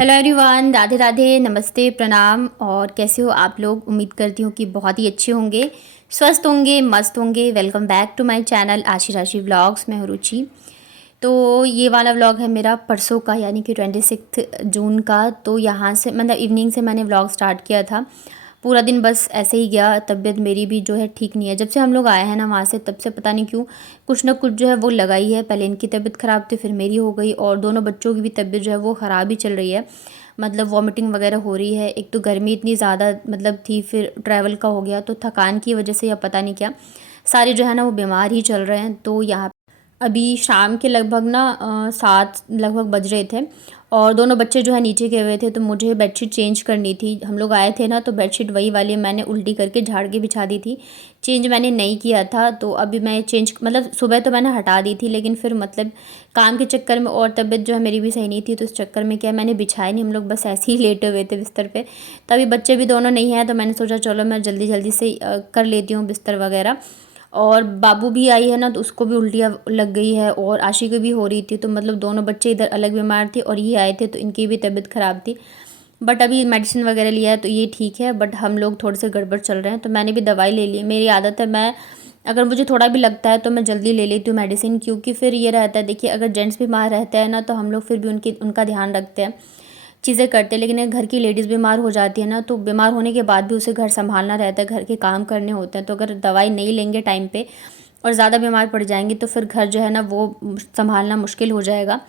Hello everyone, Radhe Radhe, नमस्ते, प्रणाम। और कैसे हो आप लोग? उम्मीद करती हूँ कि बहुत ही अच्छे होंगे, स्वस्थ होंगे, मस्त होंगे। Welcome back to my channel Aashi Rashi vlogs. मैं हूँ रुचि। तो ये वाला व्लॉग है मेरा परसों का, यानी कि 26 जून का। तो यहाँ से मतलब इवनिंग से मैंने व्लॉग स्टार्ट किया था। पूरा दिन बस ऐसे ही गया। तबीयत मेरी भी जो है ठीक नहीं है। जब से हम लोग आए हैं ना वहाँ से, तब से पता नहीं क्यों कुछ ना कुछ जो है वो लगाई है। पहले इनकी तबीयत ख़राब थी, फिर मेरी हो गई, और दोनों बच्चों की भी तबीयत जो है वो ख़राब ही चल रही है। मतलब वॉमिटिंग वगैरह हो रही है। एक तो गर्मी इतनी ज़्यादा मतलब थी, फिर ट्रैवल का हो गया, तो थकान की वजह से या पता नहीं क्या, सारे जो है ना वो बीमार ही चल रहे हैं। तो यहाँ अभी शाम के लगभग ना 7 लगभग बज रहे थे, और दोनों बच्चे जो है नीचे गए हुए थे। तो मुझे बेडशीट चेंज करनी थी। हम लोग आए थे ना, तो बेडशीट वही वाली मैंने उल्टी करके झाड़ के बिछा दी थी। चेंज मैंने नहीं किया था, तो अभी मैं चेंज मतलब सुबह तो मैंने हटा दी थी, लेकिन फिर मतलब काम के चक्कर में और तबीयत जो है मेरी भी सही नहीं थी, तो इस चक्कर में क्या मैंने बिछाया नहीं। हम लोग बस ऐसे ही लेटे हुए थे बिस्तर पे। तभी बच्चे भी दोनों नहीं हैं, तो मैंने सोचा चलो मैं जल्दी जल्दी से कर लेती हूँ बिस्तर वगैरह। और बाबू भी आई है ना, तो उसको भी उल्टियाँ लग गई है, और आशी को भी हो रही थी। तो मतलब दोनों बच्चे इधर अलग बीमार थे, और ये आए थे तो इनकी भी तबीयत ख़राब थी। बट अभी मेडिसिन वगैरह लिया है तो ये ठीक है, बट हम लोग थोड़े से गड़बड़ चल रहे हैं। तो मैंने भी दवाई ले ली। मेरी आदत है, मैं अगर मुझे थोड़ा भी लगता है तो मैं जल्दी ले लेती हूँ मेडिसिन, क्योंकि फिर ये रहता है, देखिए अगर जेंट्स बीमार रहते हैं ना, तो हम लोग फिर भी उनका ध्यान रखते हैं, चीज़ें करते हैं। लेकिन अगर घर की लेडीज़ बीमार हो जाती है ना, तो बीमार होने के बाद भी उसे घर संभालना रहता है, घर के काम करने होते हैं। तो अगर दवाई नहीं लेंगे टाइम पे और ज़्यादा बीमार पड़ जाएंगे, तो फिर घर जो है ना वो संभालना मुश्किल हो जाएगा।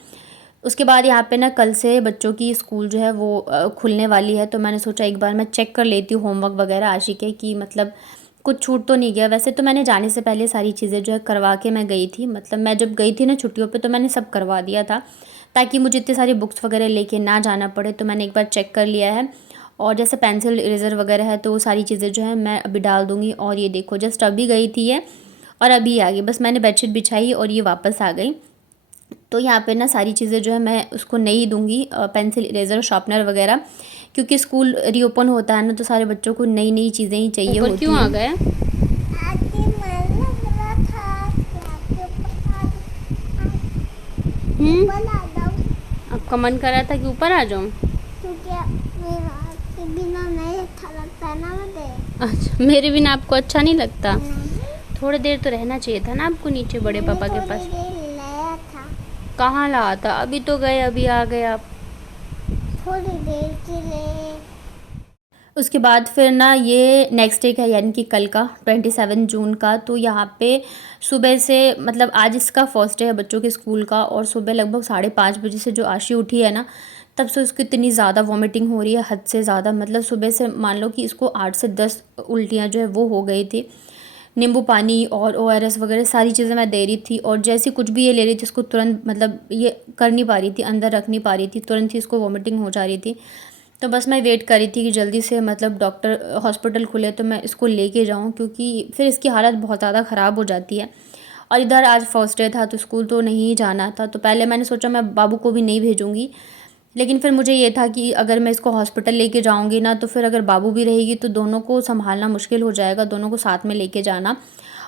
उसके बाद यहाँ पे ना कल से बच्चों की स्कूल जो है वो खुलने वाली है। तो मैंने सोचा एक बार मैं चेक कर लेती हूँ होमवर्क वगैरह आशी के, कि मतलब कुछ छूट तो नहीं गया। वैसे तो मैंने जाने से पहले सारी चीज़ें जो है करवा के मैं गई थी। मतलब मैं जब गई थी ना छुट्टियों पे, तो मैंने सब करवा दिया था, ताकि मुझे इतनी सारी बुक्स वगैरह लेके ना जाना पड़े। तो मैंने एक बार चेक कर लिया है। और जैसे पेंसिल इरेज़र वगैरह है, तो वो सारी चीज़ें जो है मैं अभी डाल दूँगी। और ये देखो जस्ट अभी गई थी ये, और अभी आ गई। बस मैंने बेडशीट बिछाई और ये वापस आ गई। तो यहाँ पे ना सारी चीज़ें जो है मैं उसको नहीं दूंगी, पेंसिल इरेज़र शॉर्पनर वगैरह, क्योंकि स्कूल रीओपन होता है ना, तो सारे बच्चों को नई नई चीज़ें ही चाहिए ऊपर होती क्यों आ हैं। गया? हम्म। आपका मन कर रहा था कि ऊपर आ जाऊं? बिना नहीं अच्छा लगता है ना मुझे। अच्छा, मेरे बिना आपको अच्छा नहीं लगता? नहीं, थोड़ी देर तो रहना चाहिए था ना आपको नीचे बड़े मैंने पापा के थोड़ी पास। देर लाया था। कहाँ लाया था? अभी तो गए, अभी आ गए आप। थोड़ी देर के लिए। उसके बाद फिर ना ये नेक्स्ट डे का, यानी कि कल का 27 जून का। तो यहाँ पे सुबह से मतलब आज इसका फर्स्ट डे है बच्चों के स्कूल का, और सुबह लगभग 5:30 बजे से जो आशी उठी है ना, तब से उसको इतनी ज़्यादा वॉमिटिंग हो रही है, हद से ज़्यादा। मतलब सुबह से मान लो कि इसको 8 से 10 उल्टियाँ जो है वो हो गई थी। नींबू पानी और ORS वगैरह सारी चीज़ें मैं दे रही थी, और जैसे कुछ भी ये ले रही थी इसको तुरंत मतलब ये कर नहीं पा रही थी, अंदर रख नहीं पा रही थी, तुरंत ही इसको वॉमिटिंग हो जा रही थी। तो बस मैं वेट कर रही थी कि जल्दी से मतलब डॉक्टर हॉस्पिटल खुले तो मैं इसको लेके जाऊं, क्योंकि फिर इसकी हालत बहुत ज़्यादा ख़राब हो जाती है। और इधर आज फर्स्ट डे था, तो स्कूल तो नहीं जाना था। तो पहले मैंने सोचा मैं बाबू को भी नहीं भेजूंगी, लेकिन फिर मुझे ये था कि अगर मैं इसको हॉस्पिटल लेके जाऊंगी ना, तो फिर अगर बाबू भी रहेगी तो दोनों को संभालना मुश्किल हो जाएगा, दोनों को साथ में लेके जाना।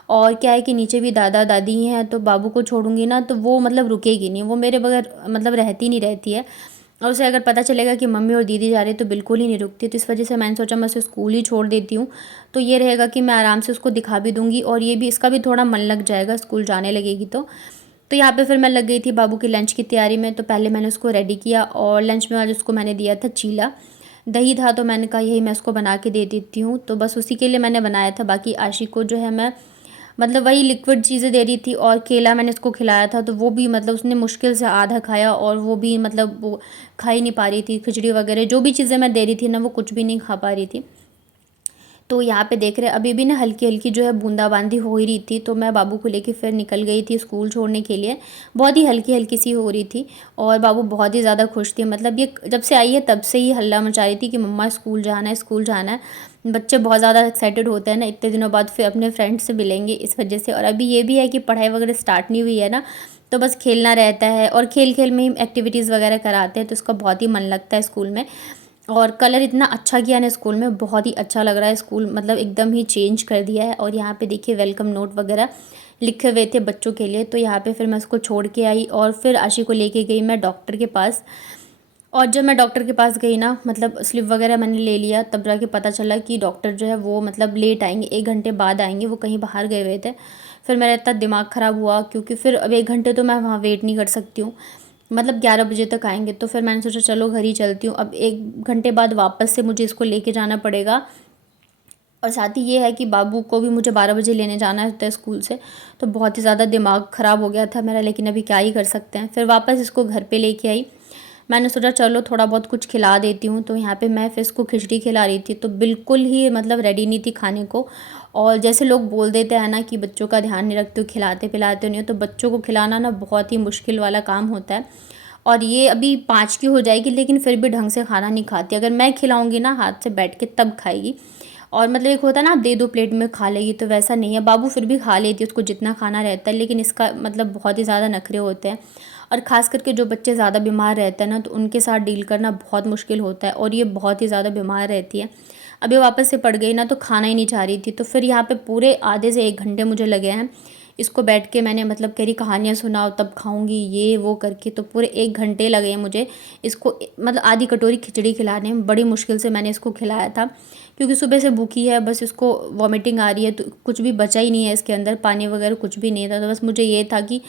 और क्या है कि नीचे भी दादा दादी हैं, तो बाबू को छोड़ूंगी ना तो वो मतलब रुकेगी नहीं, वो मेरे बगैर मतलब रहती नहीं रहती है। और उसे अगर पता चलेगा कि मम्मी और दीदी जा रही है तो बिल्कुल ही नहीं रुकती। तो इस वजह से मैंने सोचा मैं उसे स्कूल ही छोड़ देती हूँ। तो ये रहेगा कि मैं आराम से उसको दिखा भी दूँगी, और ये भी इसका भी थोड़ा मन लग जाएगा स्कूल जाने लगेगी तो यहाँ पे फिर मैं लग गई थी बाबू की लंच की तैयारी में। तो पहले मैंने उसको रेडी किया, और लंच में आज उसको मैंने दिया था चीला। दही था तो मैंने कहा यही मैं उसको बना के दे देती हूँ, तो बस उसी के लिए मैंने बनाया था। बाकी आशी को जो है मैं मतलब वही लिक्विड चीज़ें दे रही थी, और केला मैंने उसको खिलाया था, तो वो भी मतलब उसने मुश्किल से आधा खाया, और वो भी मतलब वो खा ही नहीं पा रही थी। खिचड़ी वगैरह जो भी चीज़ें मैं दे रही थी ना, वो कुछ भी नहीं खा पा रही थी। तो यहाँ पे देख रहे हैं अभी भी ना हल्की हल्की जो है बूंदाबांदी हो ही रही थी। तो मैं बाबू को लेके फिर निकल गई थी स्कूल छोड़ने के लिए। बहुत ही हल्की हल्की सी हो रही थी, और बाबू बहुत ही ज़्यादा खुश थी। मतलब ये जब से आई है तब से ही हल्ला मचा रही थी कि मम्मा स्कूल जाना है, स्कूल जाना है। बच्चे बहुत ज़्यादा एक्साइटेड होते हैं ना, इतने दिनों बाद फिर अपने फ्रेंड्स से मिलेंगे, इस वजह से। और अभी ये भी है कि पढ़ाई वगैरह स्टार्ट नहीं हुई है ना, तो बस खेलना रहता है, और खेल खेल में ही एक्टिविटीज़ वगैरह कराते हैं, तो इसका बहुत ही मन लगता है स्कूल में। और कलर इतना अच्छा किया ना स्कूल में, बहुत ही अच्छा लग रहा है स्कूल, मतलब एकदम ही चेंज कर दिया है। और यहाँ पे देखिए वेलकम नोट वगैरह लिखे हुए थे बच्चों के लिए। तो यहाँ पे फिर मैं उसको छोड़ के आई, और फिर आशी को लेके गई मैं डॉक्टर के पास। और जब मैं डॉक्टर के पास गई ना, मतलब स्लिप वगैरह मैंने ले लिया, तब जाके पता चला कि डॉक्टर जो है वो मतलब लेट आएंगे, 1 घंटे बाद आएंगे, वो कहीं बाहर गए हुए थे। फिर मेरा इतना दिमाग ख़राब हुआ, क्योंकि फिर अब 1 घंटे तो मैं वहाँ वेट नहीं कर सकती हूँ, मतलब 11 बजे तक आएंगे। तो फिर मैंने सोचा चलो घर ही चलती हूँ। अब 1 घंटे बाद वापस से मुझे इसको लेके जाना पड़ेगा, और साथ ही ये है कि बाबू को भी मुझे 12 बजे लेने जाना होता है स्कूल से। तो बहुत ही ज़्यादा दिमाग ख़राब हो गया था मेरा, लेकिन अभी क्या ही कर सकते हैं। फिर वापस इसको घर पे लेके आई। मैंने सोचा चलो थोड़ा बहुत कुछ खिला देती हूँ। तो यहाँ पे मैं फिर इसको खिचड़ी खिला रही थी, तो बिल्कुल ही मतलब रेडी नहीं थी खाने को। और जैसे लोग बोल देते हैं ना कि बच्चों का ध्यान नहीं रखते हो, खिलाते पिलाते नहीं हो, तो बच्चों को खिलाना ना बहुत ही मुश्किल वाला काम होता है। और ये अभी 5 की हो जाएगी, लेकिन फिर भी ढंग से खाना नहीं खाती। अगर मैं खिलाऊंगी ना हाथ से बैठ के तब खाएगी। और मतलब एक होता है ना, आप दे दो प्लेट में खा लेगी, तो वैसा नहीं है। बाबू फिर भी खा लेती है, उसको जितना खाना रहता है, लेकिन इसका मतलब बहुत ही ज़्यादा नखरे होते हैं। और ख़ास करके जो बच्चे ज़्यादा बीमार रहते हैं ना, तो उनके साथ डील करना बहुत मुश्किल होता है। और ये बहुत ही ज़्यादा बीमार रहती है। अभी वापस से पड़ गई ना, तो खाना ही नहीं चाह रही थी। तो फिर यहाँ पे पूरे आधे से 1 घंटे मुझे लगे हैं। इसको बैठ के मैंने मतलब कह रही कहानियाँ सुनाओ तब खाऊंगी, ये वो करके, तो पूरे 1 घंटे लगे हैं मुझे इसको मतलब आधी कटोरी खिचड़ी खिलाने में। बड़ी मुश्किल से मैंने इसको खिलाया था, क्योंकि सुबह से भूखी है, बस इसको वॉमिटिंग आ रही है, तो कुछ भी बचा ही नहीं है इसके अंदर, पानी वगैरह कुछ भी नहीं था। तो बस मुझे ये था कि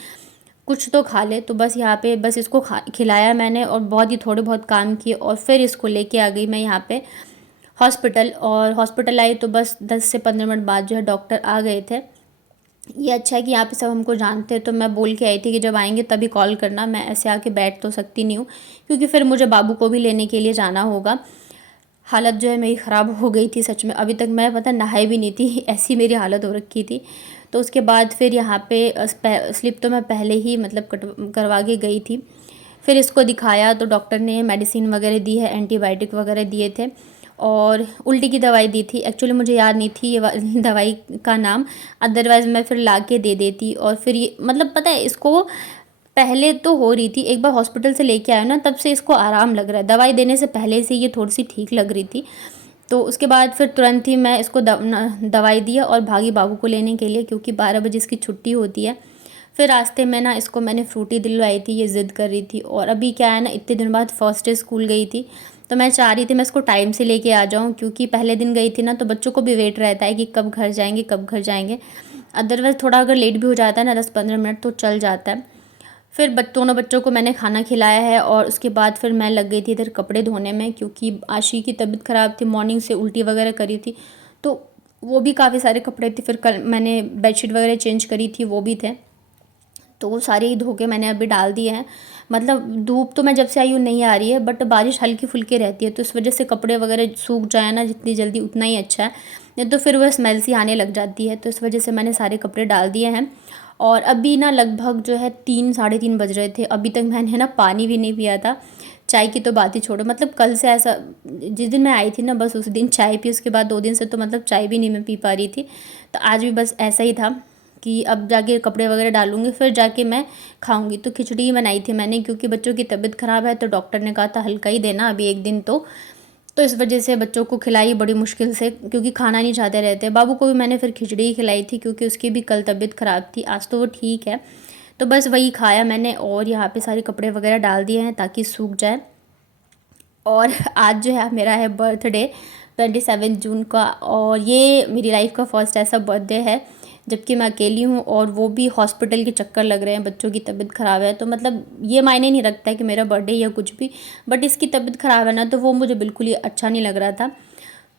कुछ तो खा ले। तो बस यहाँ पे बस इसको खिलाया मैंने, और बहुत ही थोड़े बहुत काम किए, और फिर इसको लेके आ गई मैं यहाँ पे हॉस्पिटल। और हॉस्पिटल आई तो बस 10 से 15 मिनट बाद जो है डॉक्टर आ गए थे। ये अच्छा है कि यहाँ पे सब हमको जानते हैं, तो मैं बोल के आई थी कि जब आएंगे तभी कॉल करना, मैं ऐसे आके बैठ तो सकती नहीं हूँ, क्योंकि फिर मुझे बाबू को भी लेने के लिए जाना होगा। हालत जो है मेरी ख़राब हो गई थी सच में। अभी तक मैं पता नहाई भी नहीं थी, ऐसी मेरी हालत हो रखी थी। तो उसके बाद फिर यहाँ पे स्लिप तो मैं पहले ही मतलब करवा के गई थी। फिर इसको दिखाया तो डॉक्टर ने मेडिसिन वगैरह दी है, एंटीबायोटिक वगैरह दिए थे, और उल्टी की दवाई दी थी। एक्चुअली मुझे याद नहीं थी ये वाली दवाई का नाम, अदरवाइज़ मैं फिर ला के दे देती। और फिर ये मतलब पता है, इसको पहले तो हो रही थी, एक बार हॉस्पिटल से लेके आए ना, तब से इसको आराम लग रहा है। दवाई देने से पहले से ये थोड़ी सी ठीक लग रही थी। तो उसके बाद फिर तुरंत ही मैं इसको दवाई दी और भागी बाबू को लेने के लिए, क्योंकि 12 बजे इसकी छुट्टी होती है। फिर रास्ते में ना इसको मैंने फ्रूटी दिलवाई थी, ये ज़िद कर रही थी। और अभी क्या है ना, इतने दिन बाद फर्स्ट डे स्कूल गई थी, तो मैं चाह रही थी मैं इसको टाइम से लेके आ जाऊँ, क्योंकि पहले दिन गई थी ना, तो बच्चों को भी वेट रहता है कि कब घर जाएंगे कब घर जाएंगे। अदरवाइज़ थोड़ा अगर लेट भी हो जाता है ना 10-15 मिनट, तो चल जाता है। फिर दोनों बच्चों को मैंने खाना खिलाया है, और उसके बाद फिर मैं लग गई थी इधर कपड़े धोने में, क्योंकि आशी की तबीयत ख़राब थी, मॉर्निंग से उल्टी वगैरह करी थी, तो वो भी काफ़ी सारे कपड़े थे। फिर कल मैंने बेडशीट वगैरह चेंज करी थी, वो भी थे, तो वो सारे ही धो के मैंने अभी डाल दिए हैं। मतलब धूप तो मैं जब से आई हूँ नहीं आ रही है, बट बारिश हल्की फुल्की रहती है, तो इस वजह से कपड़े वगैरह सूख जाए ना जितनी जल्दी उतना ही अच्छा है, नहीं तो फिर वह स्मेल सी आने लग जाती है। तो इस वजह से मैंने सारे कपड़े डाल दिए हैं। और अभी ना लगभग जो है 3-3:30 बज रहे थे, अभी तक मैंने ना पानी भी नहीं पिया था। चाय की तो बात ही छोड़ो, मतलब कल से ऐसा, जिस दिन मैं आई थी ना बस उस दिन चाय पी, उसके बाद 2 दिन से तो मतलब चाय भी नहीं मैं पी पा रही थी। तो आज भी बस ऐसा ही था कि अब जाके कपड़े वगैरह डालूंगी, फिर जाके मैं खाऊंगी। तो खिचड़ी ही बनाई थी मैंने, क्योंकि बच्चों की तबीयत ख़राब है, तो डॉक्टर ने कहा था हल्का ही देना अभी 1 दिन तो इस वजह से बच्चों को खिलाई बड़ी मुश्किल से, क्योंकि खाना नहीं चाहते रहते। बाबू को भी मैंने फिर खिचड़ी ही खिलाई थी, क्योंकि उसकी भी कल तबीयत ख़राब थी, आज तो वो ठीक है। तो बस वही खाया मैंने, और यहाँ पे सारे कपड़े वगैरह डाल दिए हैं ताकि सूख जाए। और आज जो है मेरा है बर्थडे 27 जून का, और ये मेरी लाइफ का फर्स्ट ऐसा बर्थडे है जबकि मैं अकेली हूँ, और वो भी हॉस्पिटल के चक्कर लग रहे हैं, बच्चों की तबीयत ख़राब है। तो मतलब ये मायने नहीं रखता है कि मेरा बर्थडे या कुछ भी, बट इसकी तबीयत ख़राब है ना, तो वो मुझे बिल्कुल ही अच्छा नहीं लग रहा था।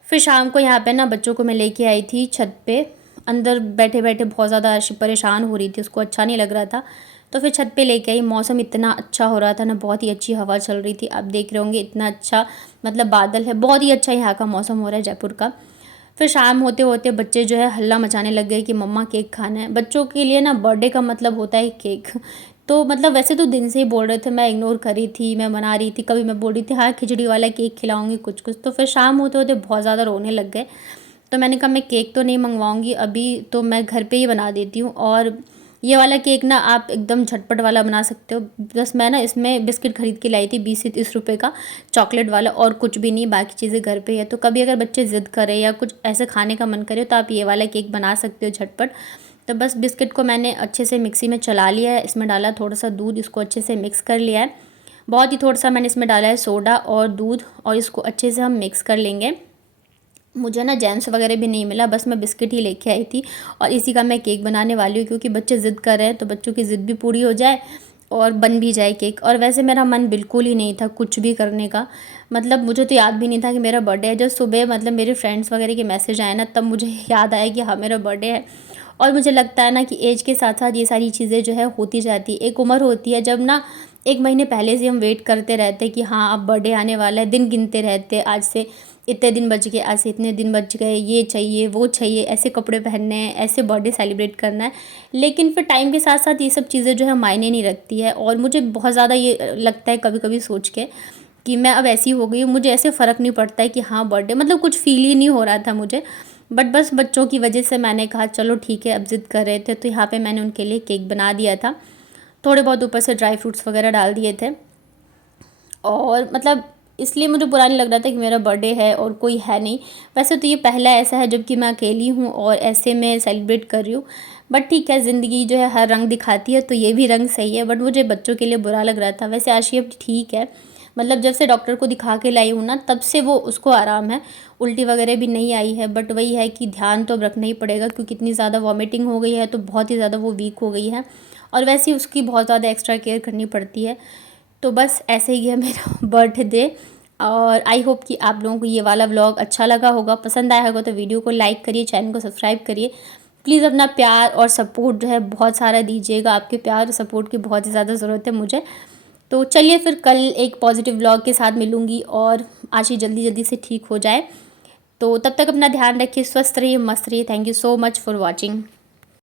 फिर शाम को यहाँ पे ना बच्चों को मैं लेके आई थी छत पे, अंदर बैठे बैठे बहुत ज़्यादा परेशान हो रही थी, उसको अच्छा नहीं लग रहा था, तो फिर छत पे लेके आई। मौसम इतना अच्छा हो रहा था ना, बहुत ही अच्छी हवा चल रही थी, आप देख रहे होंगे इतना अच्छा, मतलब बादल है, बहुत ही अच्छा यहाँ का मौसम हो रहा है जयपुर का। फिर शाम होते होते बच्चे जो है हल्ला मचाने लग गए कि मम्मा केक खाना है। बच्चों के लिए ना बर्थडे का मतलब होता है केक। तो मतलब वैसे तो दिन से ही बोल रहे थे, मैं इग्नोर कर रही थी, मैं मना रही थी, कभी मैं बोल रही थी हाँ खिचड़ी वाला केक खिलाऊंगी कुछ कुछ, तो फिर शाम होते होते बहुत ज़्यादा रोने लग गए। तो मैंने कहा मैं केक तो नहीं मंगवाऊंगी अभी, तो मैं घर पे ही बना देती हूँ। और ये वाला केक ना आप एकदम झटपट वाला बना सकते हो। बस मैं ना इसमें बिस्किट खरीद के लाई थी 20 से 30 रुपये का, चॉकलेट वाला, और कुछ भी नहीं, बाकी चीज़ें घर पे है। तो कभी अगर बच्चे ज़िद करें या कुछ ऐसे खाने का मन करे तो आप ये वाला केक बना सकते हो झटपट। तो बस बिस्किट को मैंने अच्छे से मिक्सी में चला लिया है, इसमें डाला थोड़ा सा दूध, इसको अच्छे से मिक्स कर लिया है। बहुत ही थोड़ा सा मैंने इसमें डाला है सोडा और दूध, और इसको अच्छे से हम मिक्स कर लेंगे। मुझे ना जैम्स वगैरह भी नहीं मिला, बस मैं बिस्किट ही लेके आई थी और इसी का मैं केक बनाने वाली हूँ, क्योंकि बच्चे ज़िद कर रहे हैं तो बच्चों की ज़िद भी पूरी हो जाए और बन भी जाए केक। और वैसे मेरा मन बिल्कुल ही नहीं था कुछ भी करने का, मतलब मुझे तो याद भी नहीं था कि मेरा बर्थडे है। जब सुबह मतलब मेरे फ्रेंड्स वगैरह के मैसेज आए ना, तब मुझे याद आया कि हाँ मेरा बर्थडे है। और मुझे लगता है ना कि एज के साथ साथ ये सारी चीज़ें जो है होती जाती है। एक उम्र होती है जब ना 1 महीने पहले से हम वेट करते रहते हैं कि हाँ अब बर्थडे आने वाला है, दिन गिनते रहते हैं, आज से इतने दिन बच गए, आज से इतने दिन बच गए, ये चाहिए वो चाहिए, ऐसे कपड़े पहनने हैं, ऐसे बर्थडे सेलिब्रेट करना है। लेकिन फिर टाइम के साथ साथ ये सब चीज़ें जो है मायने नहीं रखती है। और मुझे बहुत ज़्यादा ये लगता है कभी कभी सोच के कि मैं अब ऐसी हो गई हूँ, मुझे ऐसे फ़र्क नहीं पड़ता है कि हाँ बर्थडे, मतलब कुछ फील ही नहीं हो रहा था मुझे। बट बस बच्चों की वजह से मैंने कहा चलो ठीक है, अब ज़िद कर रहे थे तो यहाँ पे मैंने उनके लिए केक बना दिया था। थोड़े बहुत ऊपर से ड्राई फ्रूट्स वगैरह डाल दिए थे, और मतलब इसलिए मुझे बुरा नहीं लग रहा था कि मेरा बर्थडे है और कोई है नहीं। वैसे तो ये पहला ऐसा है जबकि मैं अकेली हूँ और ऐसे में सेलिब्रेट कर रही हूँ। बट ठीक है, ज़िंदगी जो है हर रंग दिखाती है, तो ये भी रंग सही है। बट मुझे बच्चों के लिए बुरा लग रहा था। वैसे आशी अब ठीक है, मतलब जब से डॉक्टर को दिखा के लाई हूँ ना, तब से वो उसको आराम है, उल्टी वगैरह भी नहीं आई है। बट वही है कि ध्यान तो अब रखना ही पड़ेगा, क्योंकि इतनी ज़्यादा वॉमिटिंग हो गई है तो बहुत ही ज़्यादा वो वीक हो गई है, और वैसे ही उसकी बहुत ज़्यादा एक्स्ट्रा केयर करनी पड़ती है। तो बस ऐसे ही है मेरा बर्थडे। और आई होप कि आप लोगों को ये वाला व्लॉग अच्छा लगा होगा, पसंद आया होगा तो वीडियो को लाइक करिए, चैनल को सब्सक्राइब करिए। प्लीज़ अपना प्यार और सपोर्ट जो है बहुत सारा दीजिएगा, आपके प्यार और सपोर्ट की बहुत ही ज़्यादा ज़रूरत है मुझे। तो चलिए फिर कल एक पॉजिटिव व्लॉग के साथ मिलूँगी, और आशी जल्दी जल्दी से ठीक हो जाए। तो तब तक अपना ध्यान रखिए, स्वस्थ रहिए, मस्त रहिए। Thank you so much for watching.